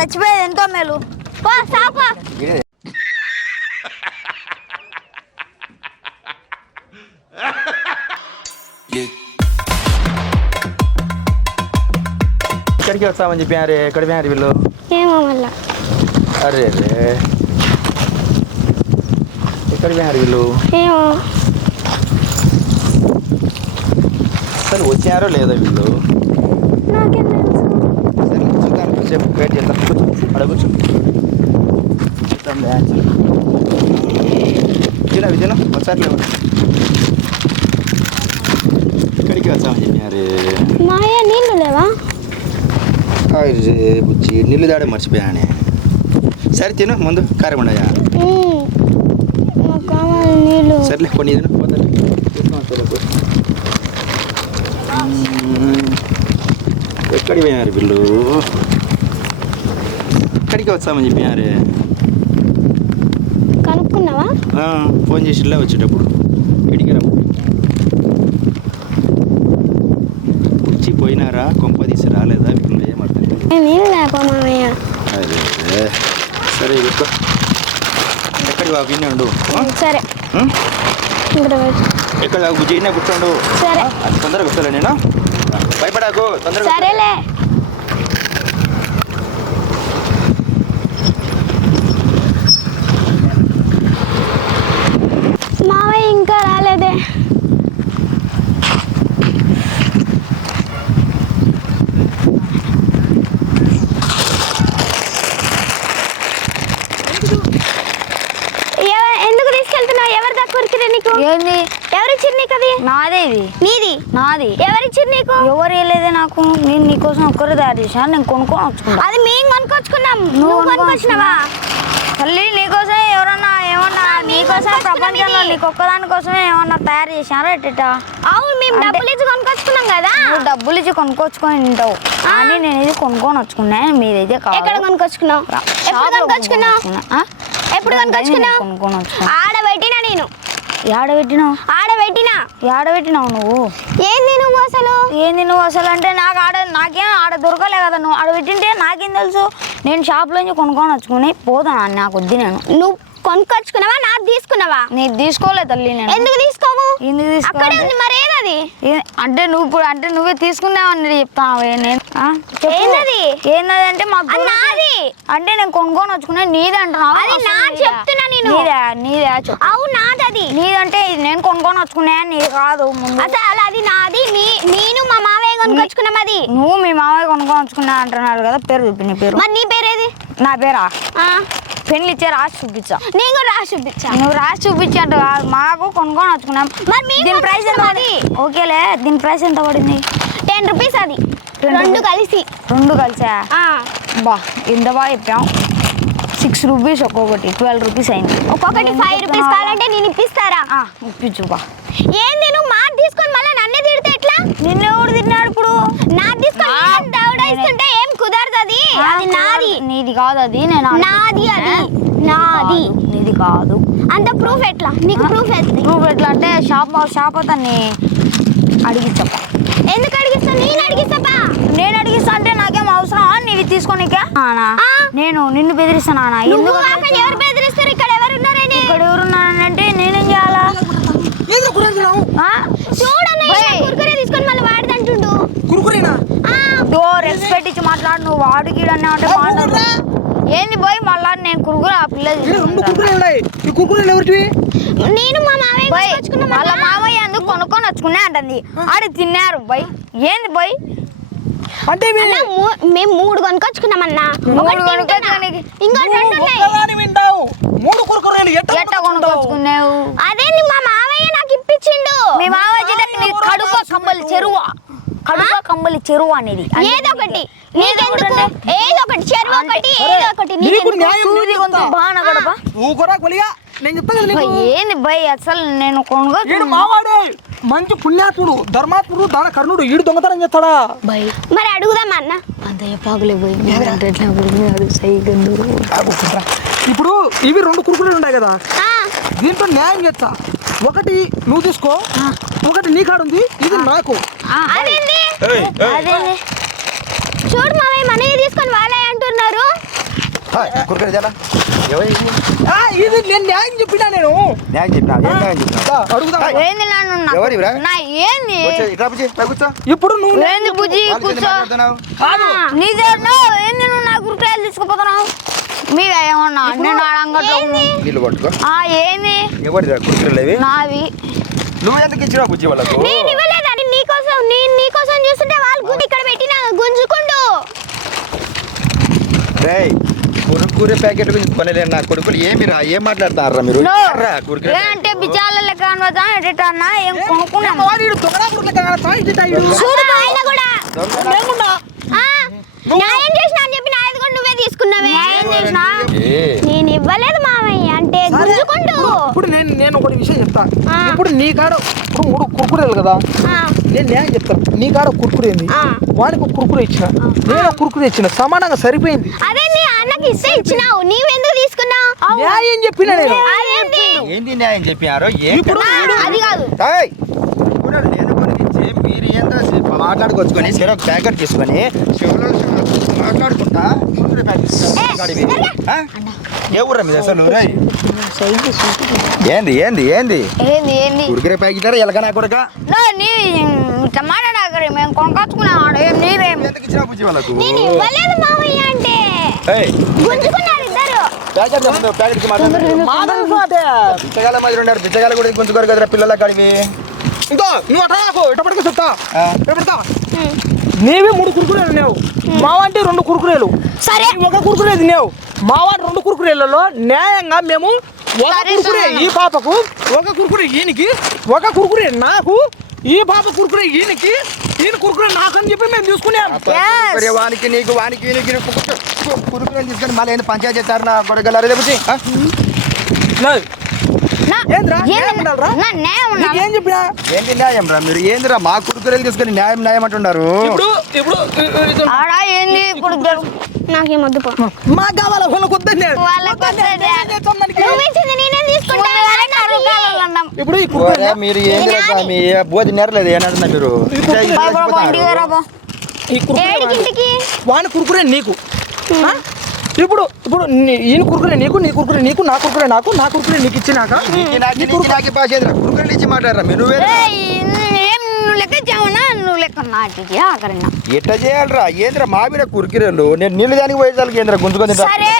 చచ్చిపోయేది ఎంతో మేలు పో సాపా ఇక్కడికి వస్తామని చెప్పారు ఎక్కడ పోయారు వీళ్ళు ఏమో మళ్ళా అరే అరే ఎక్కడ పోయారు వీళ్ళు ఏమో అసలు వచ్చారో లేదో వీళ్ళు నాకేం తెలుసు సరే చూద్దాం కొంచెంసేపు వెయిట్ చేద్దాం కూర్చో అడగచ్చు చూద్దాం విజయన ఒకసారి లేవు ఇక్కడికి వస్తామని చెప్పారు మాయ నీళ్ళు లేవా బుచ్చి నీళ్ళు దాడే మర్చిపోయానే సరే తిను ముందు కారం ఉండయా మాకు కావాలి నీళ్ళు సర్లే కొన్ని తిను ఎక్కడికి పోయారు వీళ్ళు ఎక్కడికి వస్తామని చెప్పారు కనుక్కున్నావా ఫోన్ చేసిలే వచ్చేటప్పుడు ఇడికి రమ్మ వచ్చి పోయినారా కొంప తీసి రాలేదా వీళ్ళు ఏమర్థం నీళ్ళు లేపా మామయ్య అదే సరే ఎక్కువ ఎక్కడికి బాబు ఇన్నే ఉండు సరే ఎక్కడ బుజ్జి ఇన్నే కూర్చోండు సరే అది తొందరగా వస్తాలే నేను భయపడాకు తొందరగా సరేలే మావయ్య ఇంకా రాలేదే ఎందుకు తీసుకెళ్తున్నావు ఎవరి దగ్గరికి నీకు ఏంది ఎవరిచ్చారు నీకు అది నాదే ఇది నీది నాది ఎవరిచ్చారు నీకు ఎవరు వేయలేదే నాకు నేను నీకోసం ఒక్కరు తయారు చేశాను నేను కొనుక్కొని వచ్చుకుంటా అది మేము కొనుక్కొచ్చుకున్నాం నువ్వు కొనుక్కొచ్చినావా తల్లి నీకోసం ఎవరన్నా ఏమన్నా నీకోసం ప్రపంచంలో నీకు ఒక్కదాని కోసమే ఏమన్నా తయారు చేశారా ఎట్ట అవును మేము డబ్బులు ఇచ్చి కొనుక్కొచ్చుకున్నాం కదా నువ్వు డబ్బులు ఇచ్చి కొనుక్కొచ్చుకొని తింటావు కానీ నేను ఇది కొనుక్కొని వచ్చుకున్నాను మీదైతే ఎక్కడ కొనుక్కొచ్చుకున్నావు ఎప్పుడు కొనుక్కొచ్చుకున్నావు ఎప్పుడు కొనుక్కొచ్చుకున్నావు కొనుక్కొని వచ్చుకున్నా ఆడబెట్టినా నేను ఏడబెట్టినావు ఆడబెట్టినా ఏడబెట్టినావు నువ్వు ఏంది నువ్వు అసలు ఏంది నువ్వు అసలు అంటే నాకేం ఆడ దొరకలే కదా నువ్వు ఆడబెట్టింటే నాకేం తెలుసు నేను షాప్లోంచి కొనుక్కొని వచ్చుకుని పోతాను నాకు వద్దు నేను నువ్వు కొనుక్కొచ్చుకున్నావా నాకు తీసుకున్నావా నీకు తీసుకోలే తల్లి నేను ఎందుకు తీసుకోవు ఎందుకు అక్కడే ఉంది మరేనది అంటే నువ్వు ఇప్పుడు అంటే నువ్వే తీసుకున్నావని చెప్తావే నేను ఏందది ఏందది అంటే మాకు నాది అంటే నేను కొనుక్కొని వచ్చుకున్నా నీది అంటున్నావు అది నా చెప్తున్నా నేను నీదే చెప్పు అవును నాదది నీదంటే ఇది నేను కొనుక్కొని వచ్చుకున్నా నీది కాదు ముందు అసలు అది నాది నేను మా మావయ్య కొనుక్కొచ్చుకున్నాం అది నువ్వు మీ మామయ్య కొనుక్కొని వచ్చుకున్నా అంటున్నారు కదా పేరు చెప్పి నీ పేరు మరి నీ పేరేది నా పేరా పెన్లు ఇచ్చే రాసి చూపించా నేను కూడా రాసి చూపించా నువ్వు రాసి చూపించంట మాకు కొనుక్కొని వచ్చుకున్నాం మరి దీని ప్రైస్ ఎంత పడింది ఓకేలే దీని ప్రైస్ ఎంత పడింది 10 రూపీస్ అది రెండు కలిసి రెండు కలిసా బా ఎంత బాగా చెప్పాం 6 రూపీస్ ఒక్కొక్కటి 12 రూపీస్ అయింది ఒక్కొక్కటి 5 రూపీస్ కావాలంటే నేను ఇప్పిస్తారా ఇప్పించు బా ఏంది నువ్వు మాట తీసుకొని మళ్ళీ నన్నే తిడితే ఎట్లా నిన్ను ఎవడు తిన్నాడు ఇప్పుడు నాకు తీసుకొని దౌడాయిస్తుంటే ఏం కుదరదు అది నాది నీది కాదు అది నేను నాది అది నాది నీది కాదు అంత ప్రూఫ్ ఎట్లా నీకు ప్రూఫ్ ఎట్లా అంటే షాప్ అతన్ని అడిగిచ్చప్ప ఎందుకు అడిగిస్తా నేను అడిగిస్తా అంటే నాకేం అవసరమా నీవి తీసుకోనికే నేను నిన్ను బెదిరిస్తానా ఎవరు బెదిరిస్తారు ఇక్కడ ఎవరున్నారని ఇక్కడ ఎవరున్నారంటే నేనేం చేయాలా చూడన్నా కుర్కురే తీసుకొని మళ్ళీ వాడిదంటుండు రెస్పెక్ట్ ఇచ్చి మాట్లాడు నువ్వు వాడికి అంటే మాట్లాడు ఏంది పోయి మళ్ళా నేను కురుకురు ఆ పిల్ల నేను మా మామయ్య వాళ్ళ మామయ్య ఎందుకు కొనుక్కొని వచ్చుకున్నా అంటుంది ఆడి తిన్నారు పోయి ఏంది పోయి అంటే మేము 3 కొనుక్కొచ్చుకున్నామన్నా ఎట్ట కొనుక్కొచ్చుకున్నావు అదే మా మామయ్య నాకు ఇప్పించిండు మీ మామయ్య కడుప కంబలి చెరువు అనేది ఏదో ఒకటి చెరువు ఒకటి బాగా గడప ఏంది భయ్ అసలు నేను మంచి పుణ్యాత్ముడు ధర్మాత్ముడు దాన కర్ణుడు ఈడు దొంగతనం చేస్తాడా భయ్ మరి అడుగుదామా అన్న అంత చెప్పాకులే పోయి ఇప్పుడు ఇవి 2 కురుకులు ఉన్నాయి కదా దీంట్లో న్యాయం చేస్తా ఒకటి నువ్వు తీసుకో ఒకటి నీ కాడు ఉంది ఇది నాకు చూడు మామయ్య మనవి తీసుకొని వాళ్ళే అంటున్నారు కురుకురే చాలా ఎవరు ఇది నేను న్యాయం చెప్పినా నేను న్యాయం చెప్పినా ఏం న్యాయం చెప్పినా అడుగుదా ఏంది నన్ను నా- ఎవరివిరా? నా ఏంది ఇట్లా బుజ్జి ఇట్లా కూర్చో ఇప్పుడు నువ్వు ఏంది బుజ్జి వాళ్ళతో ఎందుకు కూర్చో మాట్లాడుతున్నావు? నీదే ఏంది నువ్వు నా కురుకురాయలు తీసుకుపోతున్నావు మీవే ఏమన్నా నేను ఆడ అంగట్లో నీళ్ళు పట్టుకో ఏంది ఎవరిదా కురుకురేలు ఇవి నావి నువ్వు ఎందుకు ఇచ్చినావు బుజ్జి వాళ్ళకు నేను ఇవ్వలేదని నీకోసం నేను నీకోసం చూస్తుంటే వాళ్ళు గుడి ఇక్కడ పెట్టిన గుంజుకుండు. రేయ్ కురుకురే ప్యాకెట్ కొనలేను నా కొడుకులు ఏమిరా ఏం మాట్లాడతారా మీరు No. రా, కురుకురే ఏంటంటే బిచాల లెక్క అనవచ్చా ఎటన్నా ఏం కొనుక్కున్నాము వాడు దొంగ చూడు మా ఆయన కూడా దొంగ ఆ, న్యాయం చేసినా అని చెప్పి నాది కూడా నువ్వే తీసుకున్నావే. ఏం చేసినా ఏ, నేను ఇవ్వలేదు మామయ్య అంటే గుంజుకుండు. ఇప్పుడు నేను ఒకటి విషయం చెప్తా ఆ. ఇప్పుడు నీ కాడ ఇప్పుడు 3 కుర్కురేలు కదా ఆ, నేను న్యాయం చెప్తాను నీ కాడ కుర్కురేంది ఆ. వాడికి ఒక కుర్కురే ఇచ్చిన నేను ఒక కుర్కురే ఇచ్చిన సమానంగా సరిపోయింది అదే నీ అన్నకి ఇస్తే ఇచ్చినావు నీవెందుకు తీసుకున్నావు? న్యాయం చెప్పిన నేను అదేంటి ఏంది న్యాయం చెప్పారో ఇప్పుడు అది కాదు నేను కొనిచ్చి మీరు ఏందో మాట్లాడుకొచ్చుకొని సరే ఒక ప్యాకెట్ తీసుకొని చెవులో మాట్లాడుకుంటా కురుకురే ప్యాకెట్ తీసుకొని ఆ? ఏ ఊర్రా మీద అసలు రేయ్? ఏంది ఏంది ఏంది ఏంది ఏంది కురుకురే ప్యాకెట్ ఎలకనా కొడుక నో నీ ఇట్లా మాట్లాడాకరి మేము కొనుకొచ్చుకున్నాం ఏం నీవేం ఎందుకు ఇచ్చినా బుజ్జి వాళ్ళకు నేను ఇవ్వలేదు మామయ్య అంటే ఏయ్, గుంజుకున్నారు ఇద్దరు. ప్యాకెట్ చెప్పండి ప్యాకెట్కి మాట్లాడు బిచ్చగాల మధ్య ఉన్నారు బిచ్చగాల కూడా గుంజుకోరు కదరా పిల్లల కాడివి ఇంకో నువ్వు అట్లా నాకు ఎటపడికి చెప్తా ఆ. ఎప్పుడుతా నీవే 3 కుర్కురేలు లేవు మావంటే 2 కుర్కురేలు సరే. ఒక కుర్కురే తినేవు మావాడి 2 కుర్కురేలలో న్యాయంగా మేము ఒక సరే, కుర్కురే సరే. ఈ పాపకు ఒక కుర్కురే ఈయనకి ఒక కుర్కురే నాకు ఈ పాప కుర్కురే ఈయనకి ఈయన కుర్కురే నాకు అని చెప్పి మేము తీసుకున్నాం కురుకురే వానికి నీకు వానికి వీనికి కురుకురే తీసుకొని మళ్ళీ ఏంది పంచాయతీ చేస్తారు నా కొడుకులారు బుజ్జి లేదు. నా- ఏంద్రా? ఏంది న్యాయం ఉండాలిరా? నా న్యాయం ఉండాలి. నీకేం చెప్పినా ఏంది న్యాయం రా మీరు ఏందిరా మా కురుకురేలు తీసుకొని న్యాయం న్యాయం అంటున్నారు ఇప్పుడు ఆడ ఏంది ఇప్పుడు నాకేమొద్దు పో. మాకు కావాలా వాళ్ళకి వద్దండి వాళ్ళకి వద్దండి. నువ్వు ఇచ్చింది నేనేం తీసుకుంటా? ముందుగానే కరువుకాలం అన్నాం. ఇప్పుడు ఈ ఓరే, కుర్కురే మీరు ఏంది మీ బోధి నెరలేదు ఏనంటున్నా మీరు బాబా ఇంటికి రాబా ఈ కుర్కురే ఏడికింటికి వాని కుర్కురే నీకు ఆ? ఇప్పుడు ఇప్పుడు ఈయన కుర్కురే నీకు నీ కుర్కురే నీకు నా కుర్కురే నాకు నా కుర్కురే నీకు ఇచ్చినాక నాకు భాష కురుకురేలు ఇచ్చి మాట్లాడరా మీరు నువ్వే ఏయ్, ఏం నువ్వు లెక్క ఇచ్చావనా నువ్వు లెక్క నాకు ఆఖరినా ఎట్లా చేయాలరా ఏంద్రా మా మీద కురికిరేళ్ళు నేను నీళ్ళు దానికి పోయేసరికి ఏంద్రా గుంజుకొని సరే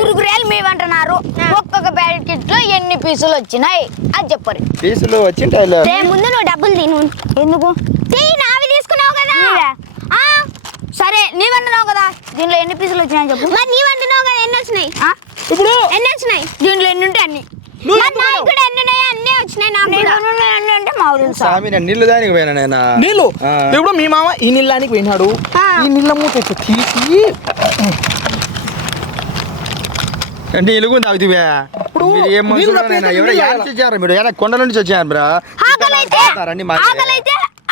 కురుకురేలు మేమంటున్నారు ఒక్కొక్క ప్యాకెట్ లో ఎన్ని పీసులు వచ్చినాయి అది చెప్పరు పీసులు వచ్చింటాయి రే ముందు నువ్వు డబ్బులు తిను. ఎందుకు నావి తీసుకున్నావు కదా. నీవే? ఆ, సరే నీవంటున్నావు కదా దీంట్లో ఎన్ని పీసులు వచ్చినాయి చెప్పు మరి నీవు అంటున్నావు కదా ఎన్ని వచ్చినాయి? ఆ? ఇప్పుడు ఎన్ని వచ్చినాయి? దీంట్లో ఎన్ని ఉంటాయి అన్ని నువ్వు మరి నాకు కూడా ఎన్ని ఉన్నాయో అన్నీ వచ్చినాయి నాకు కూడా. అన్ని అంటే మాకు తెలుసా స్వామి నేను నీళ్ళు దానికి పోయినా నేను నీళ్ళు ఆ. ఇప్పుడు మీ మామ ఈ నీళ్ళానికి పోయినాడు ఆ. ఈ నీళ్ళ మూత ఇట్లా తీసి నీళ్ళు కూడా తాగుతావే ఇప్పుడు మీరు ఏం నీళ్ళు మనుషులు తప్పితే ఎవరో నీళ్ళు యాడ నుంచి వచ్చారు మీరు ఏడ కొండల నుంచి వచ్చారు బ్రా ఆకలైతే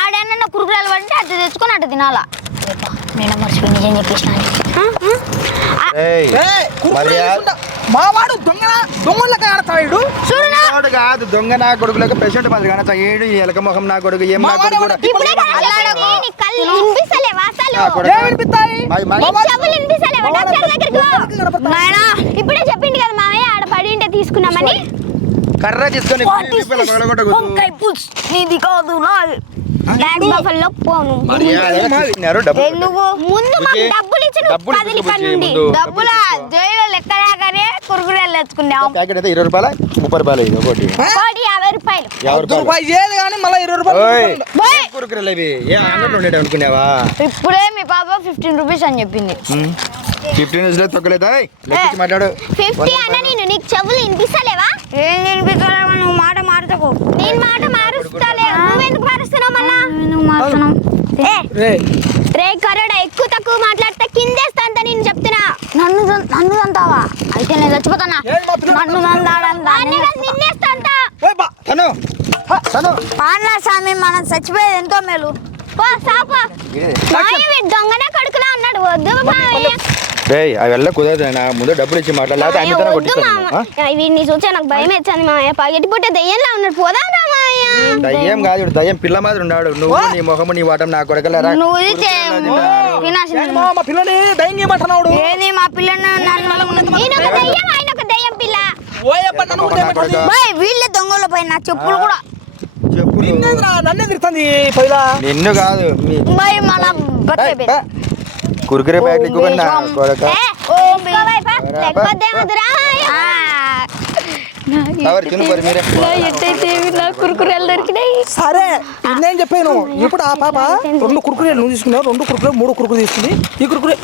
ఆడన్న కురుకురాలు పడితే అది తెచ్చుకొని అటు తినాలా నేను మర్చిపోయి నిజం చెప్పేసిన ఏయ్, కుర్కురే తీసుకుంటా. మావాడు దొంగలకి ఆడతాడు కాదు దొంగ నా కొడుకులకు ప్రెసిడెంట్ మంది కానీ ఏడు ఎలక మొహం నా కొడుకు ఏం నా కొడుకు కూడా ఇప్పుడే కదా చెప్పింది, నీ కళ్ళు వినిపిస్తలేవా అసలు? నా కొడుకు. ఏమినిపిస్తాయి? మాది- మాది- నీ చెవులు వినిపిస్తలేవా? డాక్టర్ దగ్గరికి పో. నాయనా ఇప్పుడే చెప్పింది కదా మామయ్య ఆడ పడి ఉంటే తీసుకున్నామని. కర్ర తీసుకొని వంకాయ పులుసు నీది కాదు నాది బ్లాక్ బఫెల్లో పోను. ఎందుకు ముందు మాకు బుజ్జి, డబ్బులు ఇచ్చి డబ్బులు కదిలి ఇచ్చి పని బుజ్జి, నుండి. ముందు. డబ్బుల జైలు లెక్క లేకనే కురుకురాలు తెచ్చుకున్నాం ప్యాకెట్ అయితే 20 రూపాయల 30 రూపాయలు ఇది ఒకటి కోటి 50 రూపాయలు. 50 రూపాయలు రూపాయి ఏది కానీ మళ్ళీ 20 ఓయ్, రూపాయలు ఏం కురుకురేలు ఇవి ఏ అంగట్లో ఉండేవి అనుకునేవా ఇప్పుడే మీ పాప 15 రూపీస్ అని చెప్పింది 15 రోజులే తొక్కలేదా లెక్కించి మాట్లాడు 50 అన్న నేను నీకు చెవులు వినిపిస్తలేవా? ఏం వినిపించలేవా నువ్వు మాట మారుతావు నేను మాట మారుస్తలే. నువ్వెందుకు మారుస్తున్నావు మళ్ళా? నువ్వు మారుతున్నావు ఏ రే రే కరోడా ఎక్కువ తక్కువ మాట్లాడితే కిందేస్తా అంత నేను చెప్తున్నా. నన్ను తంతావా అయితే నేను చచ్చిపోతానా ఏం మాట్లాడు? నన్ను వాడిని కాదు, నిన్నేస్తా అంత. ఏయ్ బా. తను తను పాండ్లా స్వామి మనం చచ్చిపోయేది ఎంతో మేలు పో సాపా. మాయవి దొంగనే కొడుకులా అన్నాడు. వద్దు మామయ్య. రేయ్ అవి వెళ్ళ కుదరదు నా ముందు డబ్బులు ఇచ్చి మాట్లాడాలి మామయ్య, అన్ని వద్దు మామ. వీడిని చూసే నాకు భయం వేస్తుంది మామయ్య. పగటి పుట్టే దెయ్యంలా ఉన్నాడు. పోదాం రా మామయ్య. దయ్యం కాదు ఈడు, దయ్యం పిల్ల మాదిరి ఉన్నాడు. నువ్వు నీ మొహము నీ వాటం నా కొడకలేరా నువ్వు ఇది వినాశనం ఏంటి మా పిల్లని దయ్యం ఏమంటున్నాడు? ఏది మా పిల్లని ఈయన ఒక దయ్యం ఆయన ఒక దయ్యం పిల్ల ఓయప్ప నన్ను కూడా ఏమంటుంది? వీళ్ళే దొంగల పైన చెప్పులు కూడా చెప్పు నువ్వు. నిన్నేంద్రా, నన్నే తిడుతుంది పైలా. నిన్ను కాదు బై మన బట్టే బా. కురుకురే ప్యాకెట్ ఎక్కువ కొడక లేకపోతే వద్దురా. ఎవరు తినుకోరు మీరే. నా కురుకురేలు దొరికినాయి. సరే నేను చెప్పాను. ఇప్పుడు ఆ పాప 2 కురుకురేలు నువ్వు తీసుకున్నావు, 2 కురుకురేలు 3 కురుకులు తీసుకుంది. ఈ కురుకురే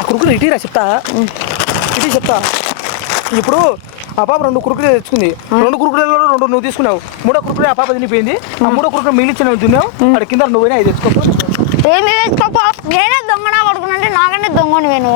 ఆ కురుకురే ఇటీరా చెప్తా, ఇటీ చెప్తా. ఇప్పుడు ఆ పాప 2 కురుకురే తెచ్చుకుంది. 2 కురుకురేలలో 2 నువ్వు తీసుకున్నావు. 3వ కురుకురే ఆ పాప తినిపోయింది. ఆ 3వ కురుకురే మిగిలిచ్చిన తిన్నావు. అక్కడ కింద నువ్వైనా 5 తెచ్చుకోకు. ఏమి వేసుకోపో నేనే దొంగనా పడుకున్నా అంటే నాకంటే దొంగని వేను.